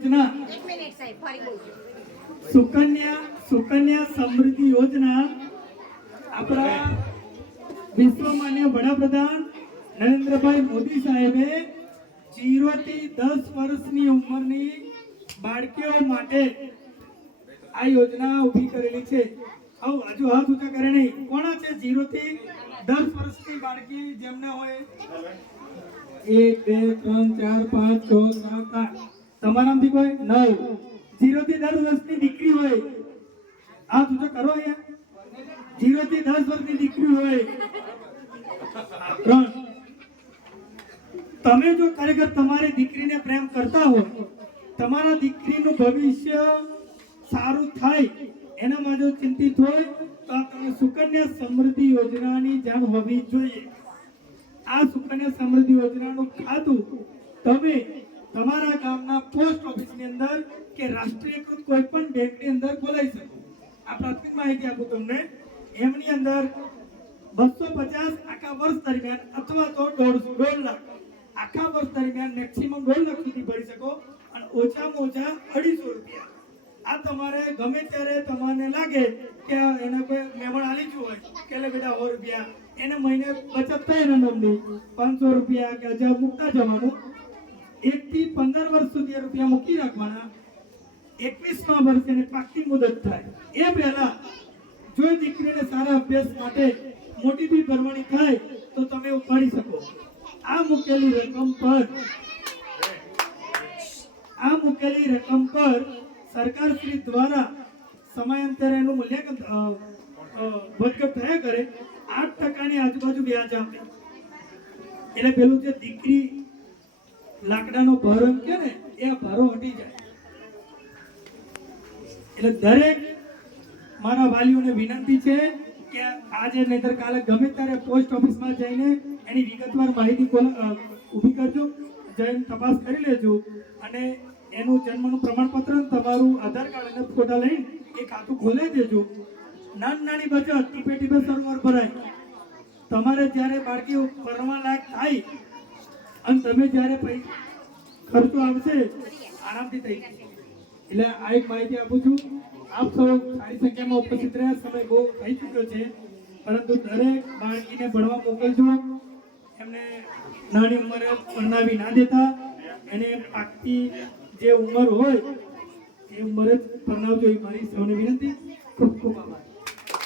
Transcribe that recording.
योजना सुकन्या समृद्धि योजना अपना विश्वमान्य वडाप्रधान नरेंद्रभाई मोदी साहेबे 0 થી 10 વર્ષની ઉંમરની બાળકીઓ માટે આ યોજના ઊભી કરેલી છે। આવ હજુ હાથ ઊંચા કરે નહીં। કોના છે 0 થી 10 વર્ષની બાળકી જેમને હોય 1 2 3 4 5 6 7 8 તમારામાંથી કોઈ 9 0 થી 10 વર્ષની દીકરી હોય હાથ ઊંચો કરો। અહીંયા 0 થી 10 વર્ષની દીકરી હોય 3 તમે જો ખરેખર તમારી દીકરીને પ્રેમ કરતા હો તમારા દીકરીનું ભવિષ્ય સારું થાય એના માટે ચિંતિત હોય તો તમે સુકન્યા સમૃદ્ધિ યોજનાની જાણ હોવી જોઈએ। આ સુકન્યા સમૃદ્ધિ યોજનાનું ખાતું તમે તમારા ગામના પોસ્ટ ઓફિસની અંદર કે રાષ્ટ્રીયકૃત કોઈ પણ બેંકની અંદર ખોલાવી શકો। આ પ્રાથમિક માહિતી આપું તમને। એમની અંદર 250 આખા વર્ષ દરમિયાન અથવા તો 1.5 લાખ આખા વર્ષ દરમિયાન મેક્સિમમ 1.5 લાખ સુધી ભરી શકો અને ઓછામાં ઓછા 250 રૂપિયા। આ તમારે ગમે ત્યારે તમને લાગે કે એને કોઈ મહેમાન આલી જ હોય કે લે બેટા 100 રૂપિયા એને મહિને બચત થાય એના નામની 500 રૂપિયા કે 1000 મૂકતા જવાનું। 1 થી 15 વર્ષ સુધી રૂપિયા મૂકી રાખવાના। 21મા વર્ષે એને પાકી મુદત થાય એ પહેલા જો દીકરીને સારા અભ્યાસ માટે મોટી ફી ભરવાની થાય તો તમે ઉપાડી શકો। આ મૂકેલી રકમ પર સરકાર શ્રી દ્વારા સમયાંતરે એનું મૂલ્યાંકન વધઘટ થયા કરે। 8% આજુબાજુ વ્યાજ આપે એટલે પેલું જે દીકરી લાકડાનો ભારો એમ કે ને એ ભારો હટી જાય। એટલે દરેક મારા વાલીઓને વિનંતી છે કે આજે નહીતર કાલે ગમે ત્યારે પોસ્ટ ઓફિસમાં જઈને એની વિગતવાર માહિતી ઊભી કરજો, જઈને તપાસ કરી લેજો અને એનું જન્મનું પ્રમાણપત્ર તમારું આધાર કાર્ડ અને ફોટા લઈને એ ખાતું ખોલાવી દેજો। નાની બચત ટીપે ટીપે સરોવર ભરાય। તમારે જ્યારે બાળકી ભણવા લાયક થાય અને તમે જ્યારે ખર્ચો આવશે આરામથી થઈ જશે। એટલે આ એક માહિતી આપું છું। આપ સૌ સારી સંખ્યામાં ઉપસ્થિત રહ્યા। સમય બહુ થઈ ચૂક્યો છે પરંતુ દરેક બાળકીને ભણવા મોકલજો। એમને નાની ઉંમરે ભણાવી ના દેતા। એને પાકતી જે ઉંમર હોય એ ઉંમરે જ ભણાવજો એ મારી સૌને વિનંતી। ખૂબ ખૂબ આભાર।